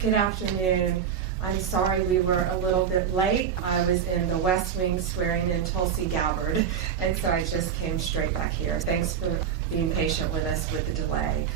Good afternoon. I'm sorry we were a little bit late. I was in the West Wing swearing in Tulsi Gabbard, and so I just came straight back here. Thanks for being patient with us with the delay.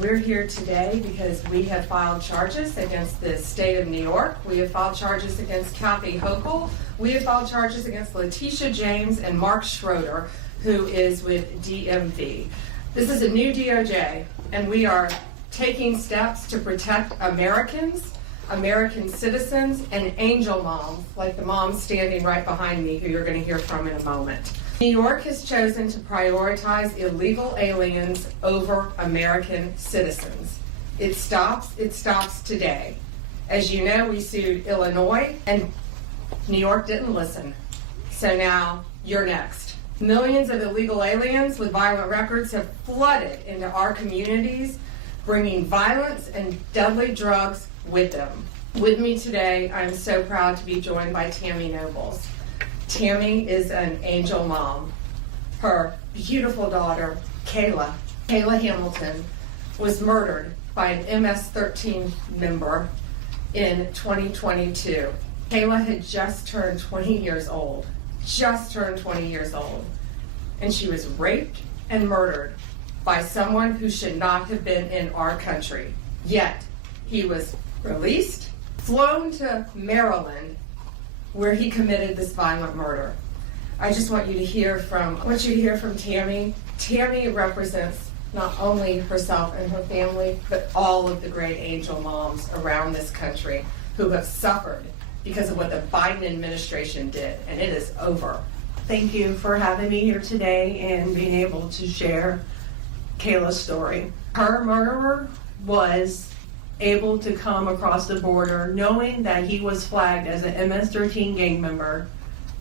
We're here today because we have filed charges against the state of New York. We have filed charges against Kathy Hochul. We have filed charges against Letitia James and Mark Schroeder, who is with DMV. This is a new DOJ, and we are taking steps to protect Americans, American citizens, and angel moms, like the mom standing right behind me, who you're going to hear from in a moment. New York has chosen to prioritize illegal aliens over American citizens. It stops today. As you know, we sued Illinois, and New York didn't listen. So now you're next. Millions of illegal aliens with violent records have flooded into our communities, bringing violence and deadly drugs with them. With me today, I'm so proud to be joined by Tammy Nobles. Tammy is an angel mom. Her beautiful daughter, Kayla Hamilton, was murdered by an MS-13 member in 2022. Kayla had just turned 20 years old, and she was raped and murdered by someone who should not have been in our country. Yet, he was released, flown to Maryland, where he committed this violent murder. I just want you to hear from Tammy. Tammy represents not only herself and her family, but all of the great angel moms around this country who have suffered because of what the Biden administration did, and it is over. Thank you for having me here today and being able to share Kayla's story. Her murderer was able to come across the border knowing that he was flagged as an MS-13 gang member,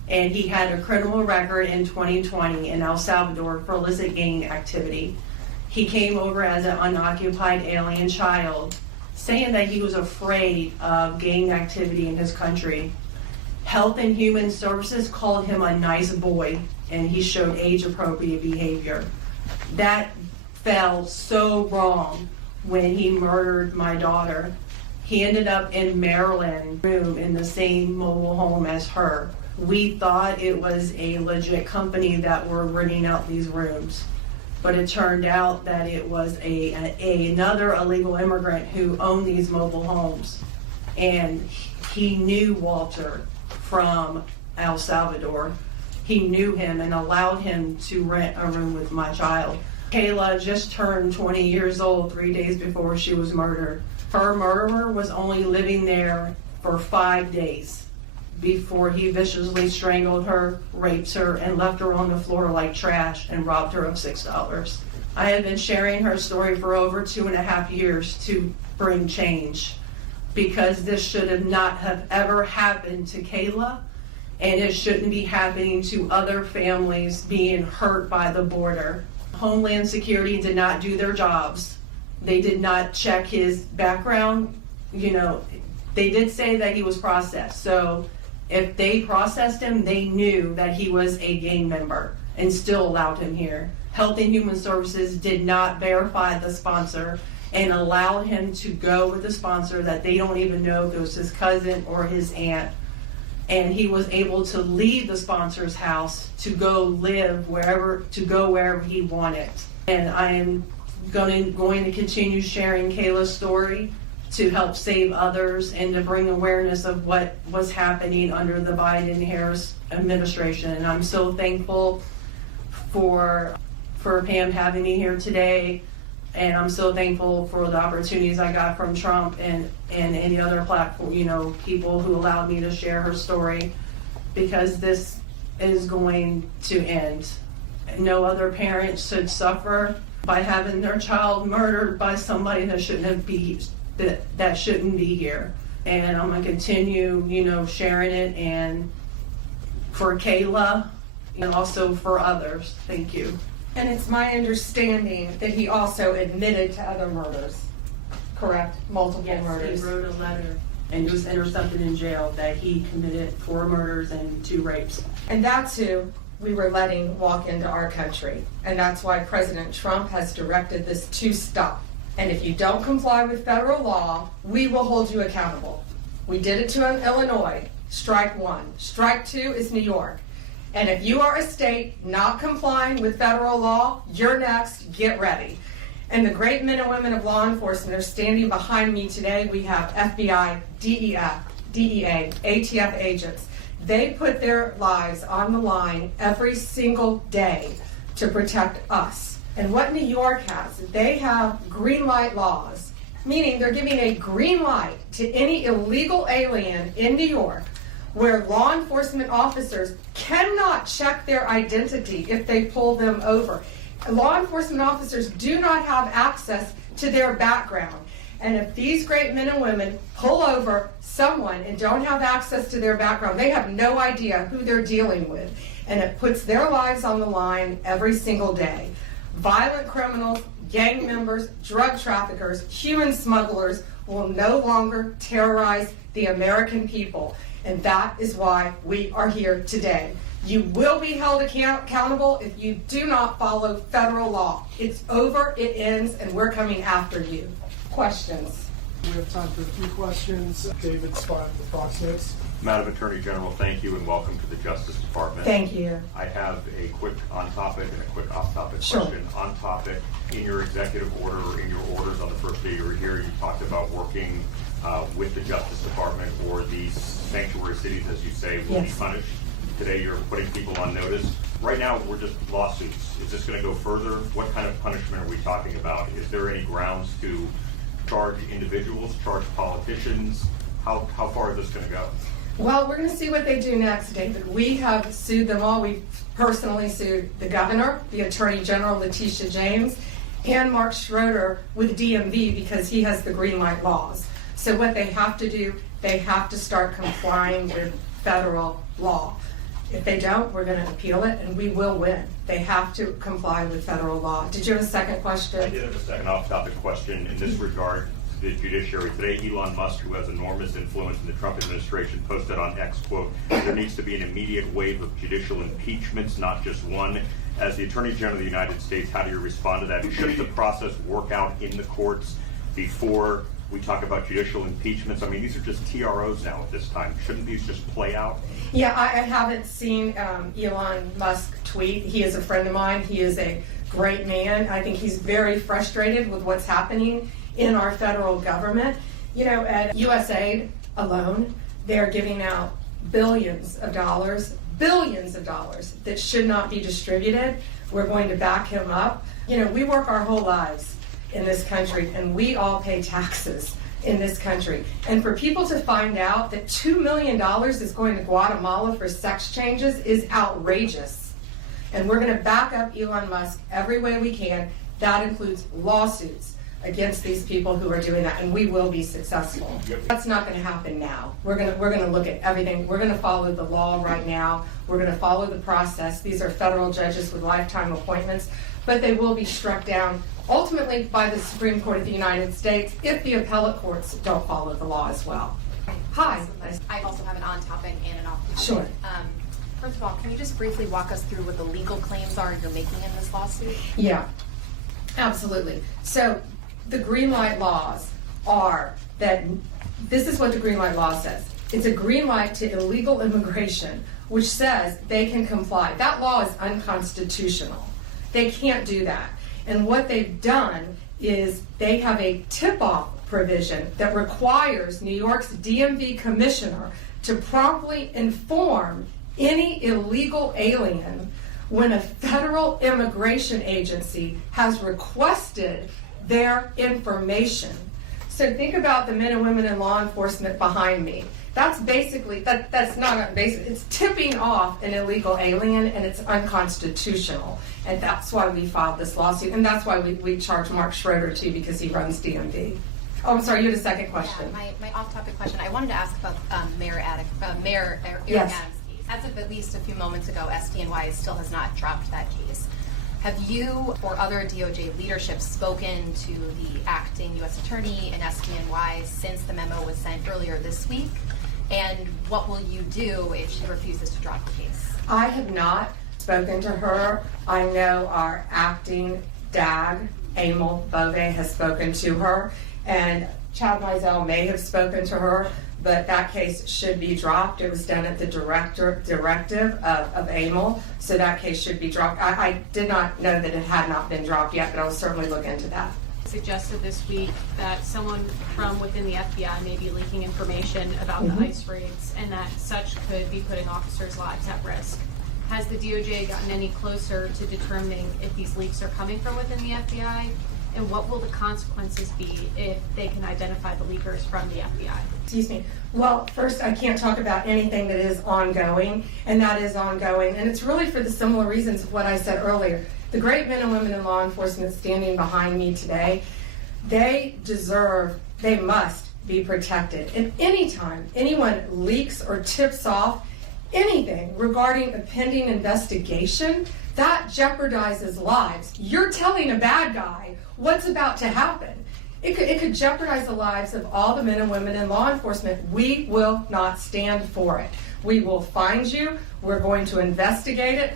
and he had a criminal record in 2020 in El Salvador for illicit gang activity. He came over as an unoccupied alien child, saying that he was afraid of gang activity in his country. Health and Human Services called him a nice boy, and he showed age-appropriate behavior. That fell so wrong when he murdered my daughter. He ended up in Maryland, in the same mobile home as her. We thought it was a legit company that were renting out these rooms, but it turned out that it was another illegal immigrant who owned these mobile homes, and he knew Walter from El Salvador. He knew him and allowed him to rent a room with my child. Kayla just turned 20 years old 3 days before she was murdered. Her murderer was only living there for 5 days before he viciously strangled her, raped her, and left her on the floor like trash and robbed her of $6. I have been sharing her story for over 2.5 years to bring change, because this should not have ever happened to Kayla, and it shouldn't be happening to other families being hurt by the border. Homeland Security did not do their jobs. They did not check his background. They did say that he was processed. So if they processed him, they knew that he was a gang member and still allowed him here. Health and Human Services did not verify the sponsor and allow him to go with the sponsor that they don't even know if it was his cousin or his aunt. And he was able to leave the sponsor's house to go live wherever he wanted. And I am going to continue sharing Kayla's story to help save others and to bring awareness of what was happening under the Biden-Harris administration. And I'm so thankful for Pam having me here today. And I'm so thankful for the opportunities I got from Trump and any other platform, people who allowed me to share her story, because this is going to end. No other parent should suffer by having their child murdered by somebody that shouldn't be here. And I'm gonna continue, sharing it, and for Kayla and also for others. Thank you. And it's my understanding that he also admitted to other murders, correct? Multiple murders. He wrote a letter and was intercepted in jail that he committed 4 murders and 2 rapes. And that's who we were letting walk into our country. And that's why President Trump has directed this to stop. And if you don't comply with federal law, we will hold you accountable. We did it to Illinois, strike one. Strike two is New York. And if you are a state not complying with federal law, you're next, get ready. And the great men and women of law enforcement are standing behind me today. We have FBI, DEA, ATF agents. They put their lives on the line every single day to protect us. And what New York has, they have green light laws, meaning they're giving a green light to any illegal alien in New York where law enforcement officers cannot check their identity if they pull them over. Law enforcement officers do not have access to their background. And if these great men and women pull over someone and don't have access to their background, they have no idea who they're dealing with. And it puts their lives on the line every single day. Violent criminals, gang members, drug traffickers, human smugglers will no longer terrorize the American people. And that is why we are here today. You will be held accountable if you do not follow federal law. It's over, it ends, and we're coming after you. Questions? We have time for a few questions. David Spot, the Fox News. Madam Attorney General, thank you and welcome to the Justice Department. Thank you. I have a quick on-topic and a quick off-topic Sure. question. On-topic, in your executive order or in your orders on the first day you were here, you talked about working with the Justice Department or these sanctuary cities, as you say, will be Yes. punished. Today you're putting people on notice. Right now we're just lawsuits. Is this going to go further? What kind of punishment are we talking about? Is there any grounds to charge individuals, charge politicians? How far is this going to go? Well, we're going to see what they do next, David. We have sued them all. We've personally sued the governor, the Attorney General, Letitia James, and Mark Schroeder with DMV because he has the green light laws. So what they have to do, they have to start complying with federal law. If they don't, we're going to appeal it, and we will win. They have to comply with federal law. Did you have a second question? I did have a second off-topic question in this regard to the judiciary. Today, Elon Musk, who has enormous influence in the Trump administration, posted on X, quote, there needs to be an immediate wave of judicial impeachments, not just one. As the Attorney General of the United States, how do you respond to that? Shouldn't the process work out in the courts before we talk about judicial impeachments? I mean, these are just TROs now at this time. Shouldn't these just play out? Yeah, I haven't seen Elon Musk tweet. He is a friend of mine. He is a great man. I think he's very frustrated with what's happening in our federal government. You know, at USAID alone, they're giving out billions of dollars that should not be distributed. We're going to back him up. You know, we work our whole lives in this country, and we all pay taxes in this country. And for people to find out that $2 million is going to Guatemala for sex changes is outrageous. And we're going to back up Elon Musk every way we can. That includes lawsuits against these people who are doing that, and we will be successful. That's not going to happen now. We're going to look at everything. We're going to follow the law right now. We're going to follow the process. These are federal judges with lifetime appointments, but they will be struck down ultimately by the Supreme Court of the United States if the appellate courts don't follow the law as well. Hi. I also have an on-topic and an off-topic. Sure. First of all, can you just briefly walk us through what the legal claims are you're making in this lawsuit? Yeah, absolutely. So the green light laws are that this is what the green light law says. It's a green light to illegal immigration, which says they can comply. That law is unconstitutional. They can't do that. And what they've done is they have a tip-off provision that requires New York's DMV commissioner to promptly inform any illegal alien when a federal immigration agency has requested their information. So think about the men and women in law enforcement behind me. That's basically, that's not basic, it's tipping off an illegal alien, and it's unconstitutional. And that's why we filed this lawsuit, and that's why we charge Mark Schroeder too, because he runs DMV. Oh, I'm sorry, you had a second question. Yeah, my off-topic question. I wanted to ask about Mayor Eric Yes. Adams' case. As of at least a few moments ago, SDNY still has not dropped that case. Have you or other DOJ leadership spoken to the acting U.S. Attorney and SDNY since the memo was sent earlier this week? And what will you do if she refuses to drop the case? I have not spoken to her. I know our acting DAG Emil Bove has spoken to her, and Chad Mizell may have spoken to her, but that case should be dropped. It was done at the directive of Emil, so that case should be dropped. I did not know that it had not been dropped yet, but I'll certainly look into that. Suggested this week that someone from within the FBI may be leaking information about the ICE raids and that such could be putting officers' lives at risk. Has the DOJ gotten any closer to determining if these leaks are coming from within the FBI? And what will the consequences be if they can identify the leakers from the FBI? Excuse me. Well, first, I can't talk about anything that is ongoing, and that is ongoing. And it's really for the similar reasons of what I said earlier. The great men and women in law enforcement standing behind me today, they must be protected. And anytime anyone leaks or tips off anything regarding a pending investigation, that jeopardizes lives. You're telling a bad guy what's about to happen. It could jeopardize the lives of all the men and women in law enforcement. We will not stand for it. We will find you. We're going to investigate it,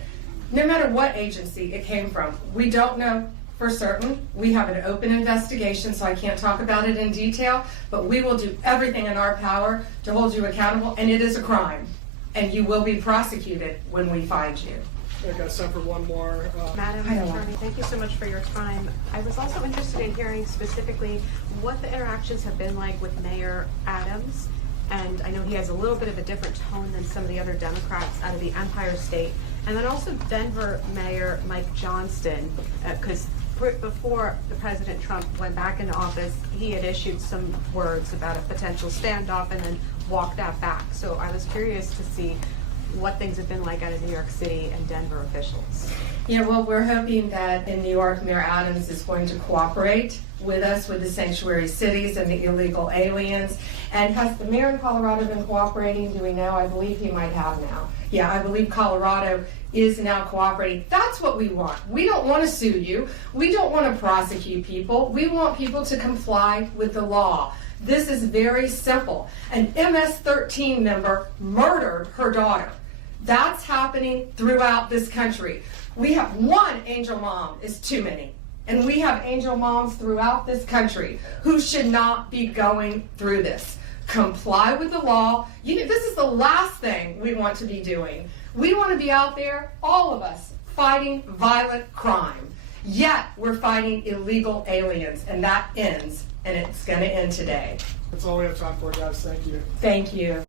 no matter what agency it came from. We don't know for certain. We have an open investigation, so I can't talk about it in detail, but we will do everything in our power to hold you accountable, and it is a crime, and you will be prosecuted when we find you. I got time for one more. Madam Attorney, thank you so much for your time. I was also interested in hearing specifically what the interactions have been like with Mayor Adams. And I know he has a little bit of a different tone than some of the other Democrats out of the Empire State. And then also Denver Mayor Mike Johnston, because before the President Trump went back into office, he had issued some words about a potential standoff and then walked that back. So I was curious to see what things have been like out of New York City and Denver officials. Yeah, well, we're hoping that in New York, Mayor Adams is going to cooperate with us with the sanctuary cities and the illegal aliens. And has the mayor in Colorado been cooperating? Do we know? I believe he might have now. Yeah, I believe Colorado is now cooperating. That's what we want. We don't want to sue you. We don't want to prosecute people. We want people to comply with the law. This is very simple. An MS-13 member murdered her daughter. That's happening throughout this country. We have one angel mom is too many. And we have angel moms throughout this country who should not be going through this. Comply with the law. This is the last thing we want to be doing. We want to be out there, all of us, fighting violent crime. Yet we're fighting illegal aliens, and that ends, and it's going to end today. That's all we have time for, guys. Thank you. Thank you.